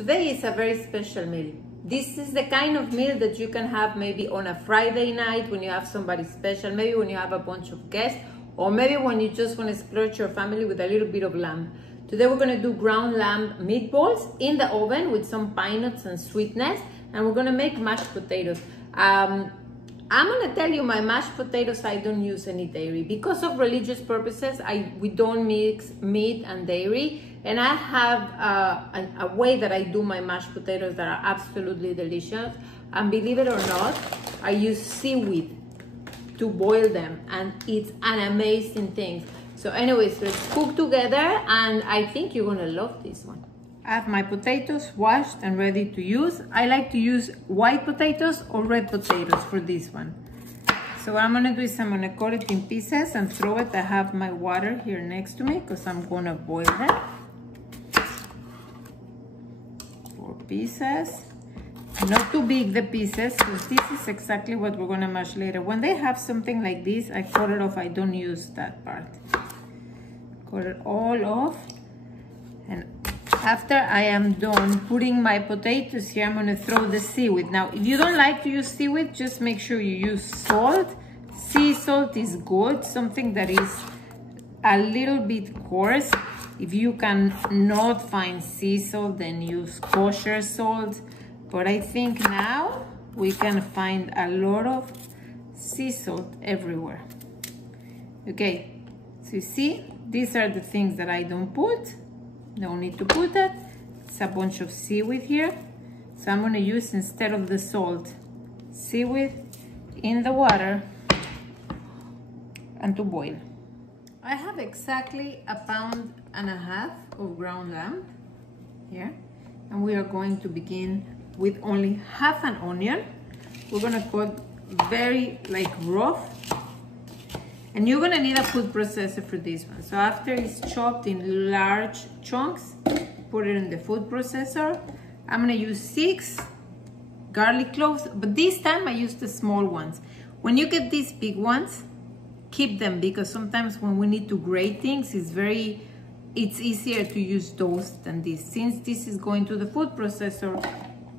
Today is a very special meal. This is the kind of meal that you can have maybe on a Friday night when you have somebody special, maybe when you have a bunch of guests, or maybe when you just want to splurge your family with a little bit of lamb. Today we're going to do ground lamb meatballs in the oven with some pine nuts and sweetness, and we're going to make mashed potatoes. I'm going to tell you, my mashed potatoes, I don't use any dairy. Because of religious purposes, we don't mix meat and dairy. And I have a way that I do my mashed potatoes that are absolutely delicious. And believe it or not, I use seaweed to boil them. And it's an amazing thing. So anyways, let's cook together. And I think you're going to love this one. I have my potatoes washed and ready to use. I like to use white potatoes or red potatoes for this one. So what I'm gonna do is I'm gonna cut it in pieces and throw it. I have my water here next to me because I'm gonna boil them. 4 pieces. Not too big the pieces, because this is exactly what we're gonna mash later. When they have something like this, I cut it off. I don't use that part. Cut it all off. And after I am done putting my potatoes here, I'm gonna throw the seaweed. Now, if you don't like to use seaweed, just make sure you use salt. Sea salt is good, something that is a little bit coarse. If you can not find sea salt, then use kosher salt. But I think now we can find a lot of sea salt everywhere. Okay, so you see, these are the things that I don't put. No need to put that. It's a bunch of seaweed here. So I'm going to use, instead of the salt, seaweed in the water and to boil. I have exactly 1.5 pounds of ground lamb here. And we are going to begin with only half an onion. We're going to cut very rough. And you're gonna need a food processor for this one. So after it's chopped in large chunks, put it in the food processor. I'm gonna use 6 garlic cloves, but this time I use the small ones. When you get these big ones, keep them, because sometimes when we need to grate things, it's easier to use those than this. Since this is going to the food processor,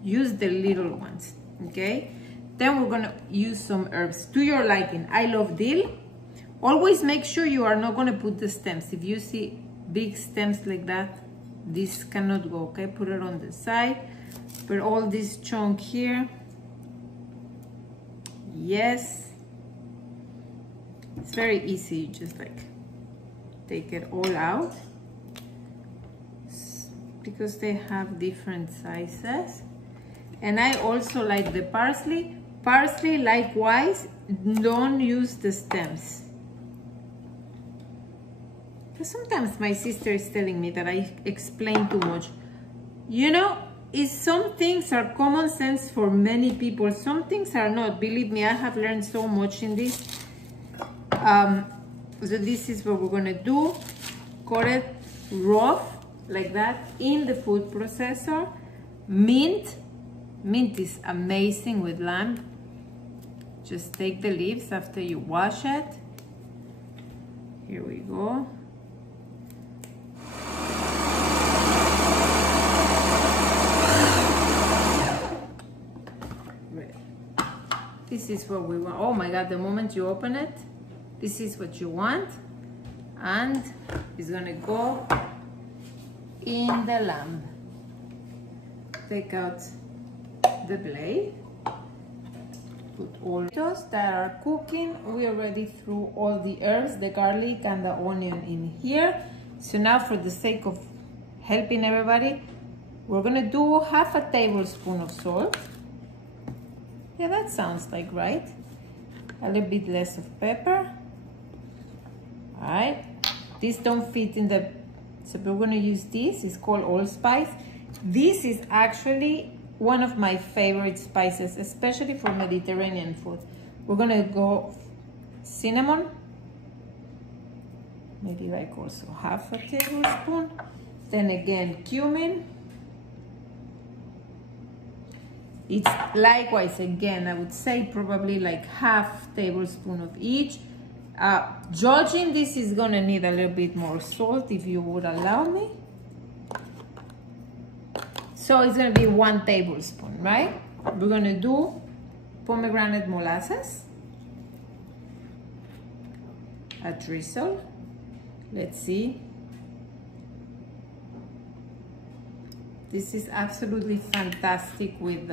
use the little ones, okay? Then we're gonna use some herbs to your liking. I love dill. Always make sure you are not going to put the stems. If you see big stems like that, this cannot go, okay? Put it on the side. Put all this chunk here. Yes. It's very easy. You just take it all out, because they have different sizes. And I also like the parsley. Parsley, likewise, don't use the stems. Sometimes my sister is telling me that I explain too much. You know, some things are common sense for many people. Some things are not. Believe me, I have learned so much in this. So this is what we're gonna do. Cut it rough like that in the food processor. Mint. Mint is amazing with lamb. Just take the leaves after you wash it. Here we go. This is what we want. Oh my God, the moment you open it, this is what you want. And it's gonna go in the lamb. Take out the blade. Put all those that are cooking. We already threw all the herbs, the garlic and the onion in here. So now, for the sake of helping everybody, we're gonna do 1/2 tablespoon of salt. Yeah, that sounds like right. A little bit less of pepper. All right. These don't fit in the, so we're gonna use this. It's called allspice. This is actually one of my favorite spices, especially for Mediterranean food. We're gonna go cinnamon. Maybe also 1/2 tablespoon. Then again, cumin. It's likewise, again, I would say probably 1/2 tablespoon of each. Judging, this is gonna need a little bit more salt, if you would allow me. So it's gonna be 1 tablespoon, right? We're gonna do pomegranate molasses, a drizzle. Let's see. This is absolutely fantastic with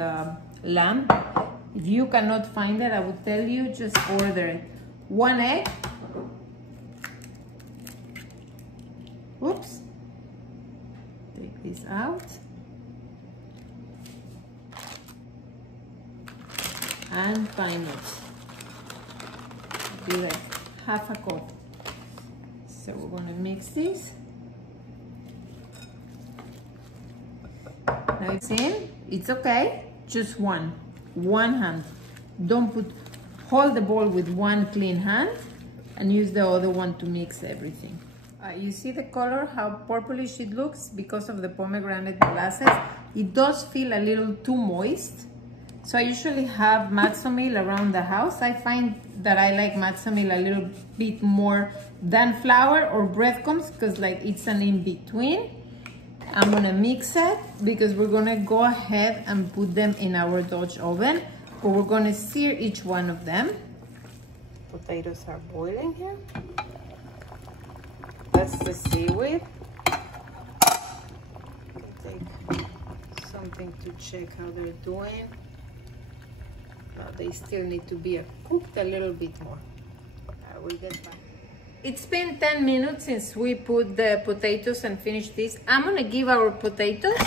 lamb. If you cannot find it, I would tell you, just order it. 1 egg. Oops. Take this out. And pine nuts. Do like half a cup. So we're gonna mix this. Now it's in. It's okay. Just one hand. Don't hold the bowl with 1 clean hand and use the other one to mix everything. You see the color, how purplish it looks because of the pomegranate molasses. It does feel a little too moist. So I usually have matzah meal around the house. I find that I like matzah meal a little bit more than flour or breadcrumbs because like it's an in-between. I'm gonna mix it because we're gonna go ahead and put them in our Dutch oven, but we're gonna sear each one of them. Potatoes are boiling here. That's the seaweed. Take something to check how they're doing. They still need to be cooked a little bit more. We'll get back. It's been 10 minutes since we put the potatoes and finished this. I'm gonna give our potatoes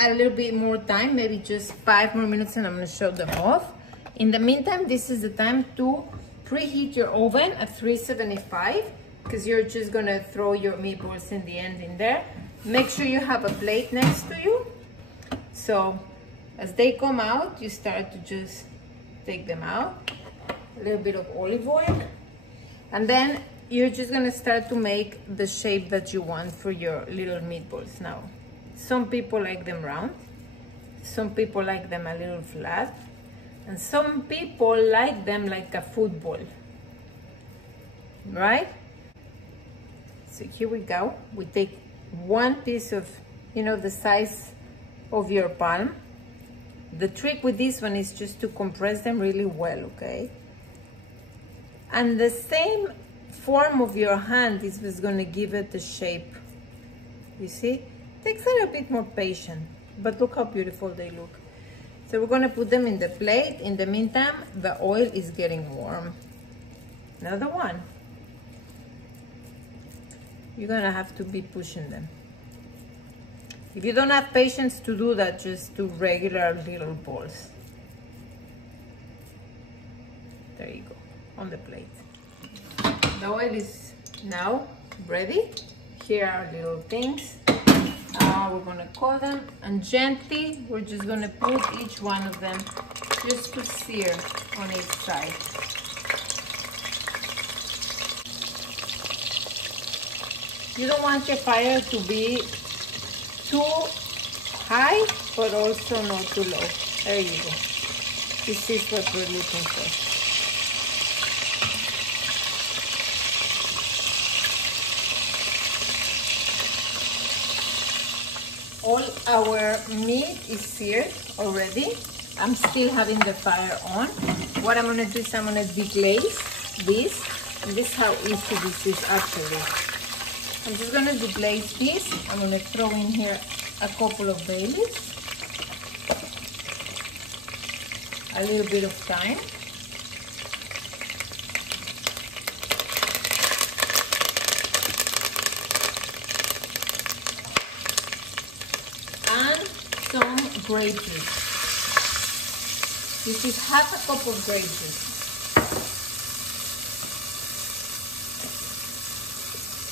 a little bit more time, maybe just 5 more minutes, and I'm gonna show them off. In the meantime, this is the time to preheat your oven at 375 because you're just gonna throw your meatballs in the end in there. Make sure you have a plate next to you. So as they come out, you start to just take them out. A little bit of olive oil. And then you're just gonna start to make the shape that you want for your little meatballs. Now, some people like them round. Some people like them a little flat. And some people like them like a football. Right? So here we go. We take 1 piece of, the size of your palm. The trick with this one is just to compress them really well, okay? And the same form of your hand is what's gonna give it the shape. You see? Takes a little bit more patience, but look how beautiful they look. So we're gonna put them in the plate. In the meantime, the oil is getting warm. Another one. You're gonna have to be pushing them. If you don't have patience to do that, just do regular little balls. There you go, on the plate. The oil is now ready. Here are little things. We're gonna coat them, and gently, we're just gonna put each one of them just to sear on each side. You don't want your fire to be too high, but also not too low. There you go. This is what we're looking for. All our meat is seared already. I'm still having the fire on. What I'm gonna do is I'm gonna deglaze this. And this is how easy this is actually. I'm just gonna deglaze this. I'm gonna throw in here a couple of bay leaves. A little bit of thyme. Some grape juice. This is half a cup of grape juice.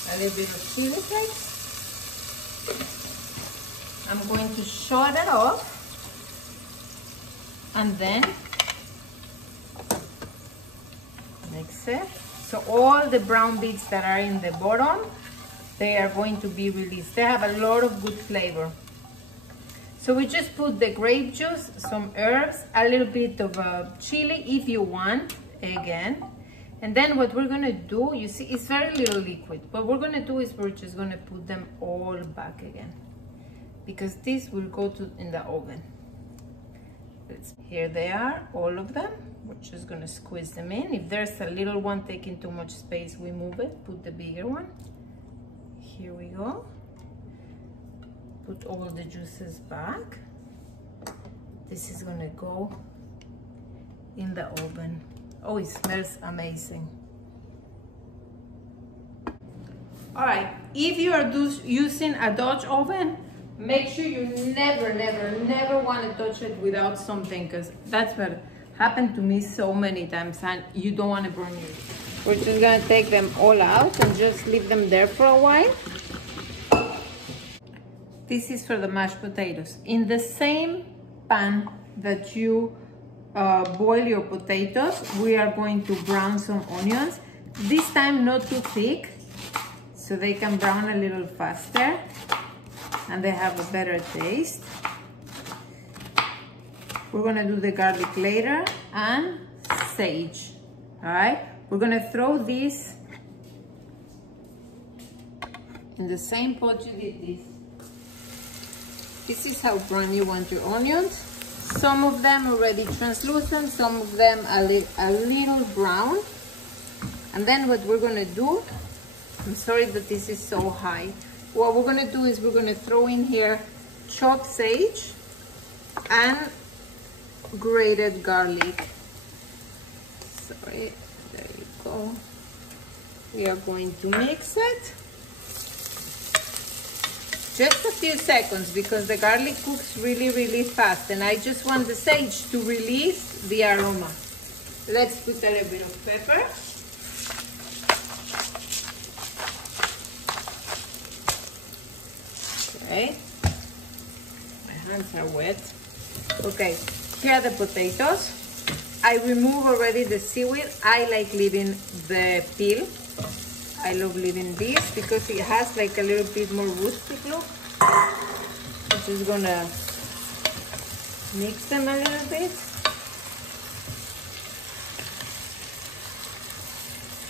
A little bit of chili flakes. I'm going to shut it off, and then mix it. So all the brown bits that are in the bottom, they are going to be released. They have a lot of good flavor. So we just put the grape juice, some herbs, a little bit of chili if you want, again. And then what we're gonna do, you see, it's very little liquid. What we're gonna do is we're just gonna put them all back again. because this will go in the oven. Here they are, all of them. We're just gonna squeeze them in. If there's a little one taking too much space, we move it, put the bigger one. Here we go. Put all the juices back. This is gonna go in the oven. Oh, it smells amazing. All right, if you are using a Dutch oven, make sure you never want to touch it without something, because that's what happened to me so many times, and you don't want to burn it. We're just gonna take them all out and just leave them there for a while. This is for the mashed potatoes. In the same pan that you boil your potatoes, we are going to brown some onions. This time not too thick, so they can brown a little faster and they have a better taste. We're gonna do the garlic later and sage. All right, we're gonna throw these in the same pot you did this. This is how brown you want your onions. Some of them already translucent, some of them a little brown. And then what we're gonna do, I'm sorry that this is so high. What we're gonna do is we're gonna throw in here chopped sage and grated garlic. Sorry, there you go. We are going to mix it. Just a few seconds, because the garlic cooks really fast, and I just want the sage to release the aroma. Let's put a little bit of pepper. Okay, my hands are wet. Okay, here are the potatoes. I remove already the seaweed. I like leaving the peel. I love leaving this because it has like a little bit more rustic look. I'm just gonna mix them a little bit.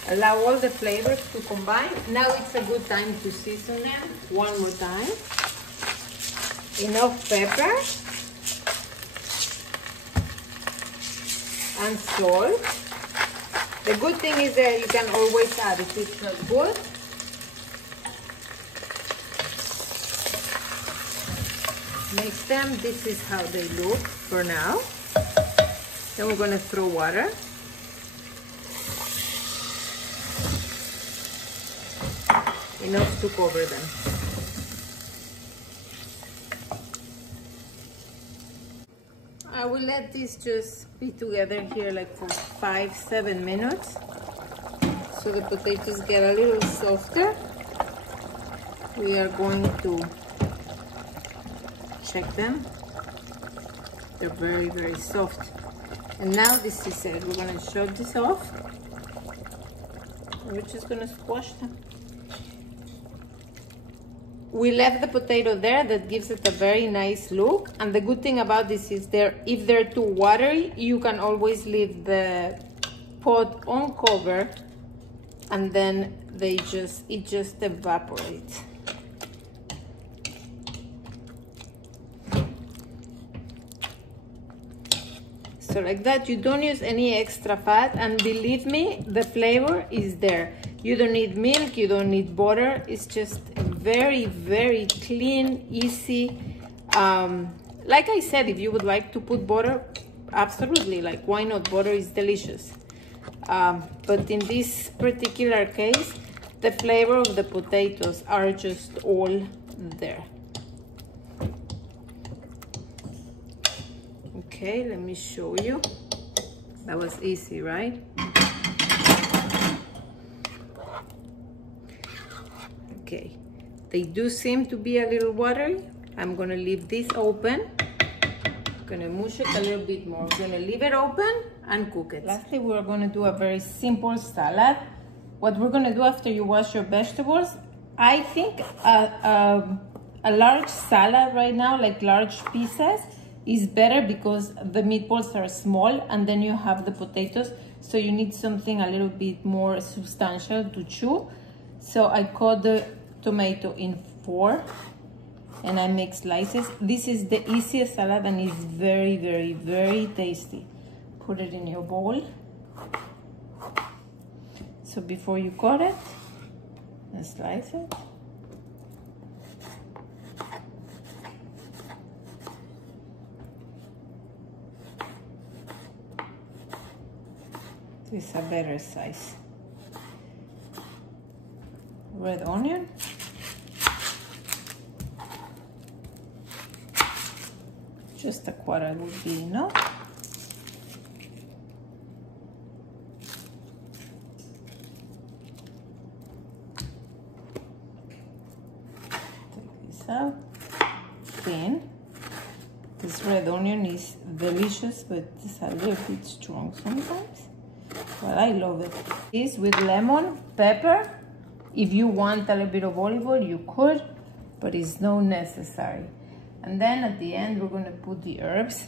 Allow all the flavors to combine. Now it's a good time to season them one more time. Enough pepper and salt. The good thing is that you can always add if it's not good. Mix them. This is how they look for now. Then we're going to throw water. Enough to cover them. I will let this just be together here like for 5-7 minutes, so the potatoes get a little softer. We are going to check them. They're very soft. And now this is it. We're going to shut this off. We're just going to squash them. We left the potato there. That gives it a very nice look. And the good thing about this is if they're too watery, you can always leave the pot uncovered, and then it just evaporates. So like that, you don't use any extra fat, and believe me, the flavor is there. You don't need milk, you don't need butter. It's just very clean, easy. Like I said, if you would like to put butter, absolutely, like why not? Butter is delicious. But in this particular case, the flavor of the potatoes are just all there. Okay, let me show you. That was easy, right? Okay, they do seem to be a little watery. I'm gonna leave this open. I'm gonna mush it a little bit more. I'm gonna leave it open and cook it. Lastly, we're gonna do a very simple salad. What we're gonna do after you wash your vegetables, I think a large salad right now, like large pieces, is better because the meatballs are small and then you have the potatoes, so you need something a little bit more substantial to chew. So I cut the tomato in 4 and I make slices. This is the easiest salad and it's very, very, very tasty. Put it in your bowl. So before you cut it, and slice it. This is a better size. Red onion. Just a quarter would be enough. Take this out. Thin. This red onion is delicious, but it's a little bit strong sometimes. But I love it. This with lemon, pepper. If you want a little bit of olive oil, you could, but it's not necessary. And then at the end, we're gonna put the herbs.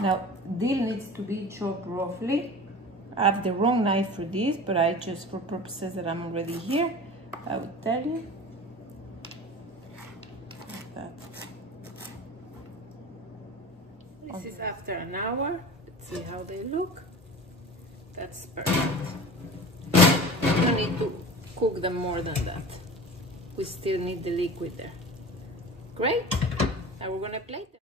Now, dill needs to be chopped roughly. I have the wrong knife for this, but I just, for purposes that I'm already here, I would tell you. Like that. This is after an hour. Let's see how they look. That's perfect. We don't need to cook them more than that. We still need the liquid there. Great. Now we're gonna plate them.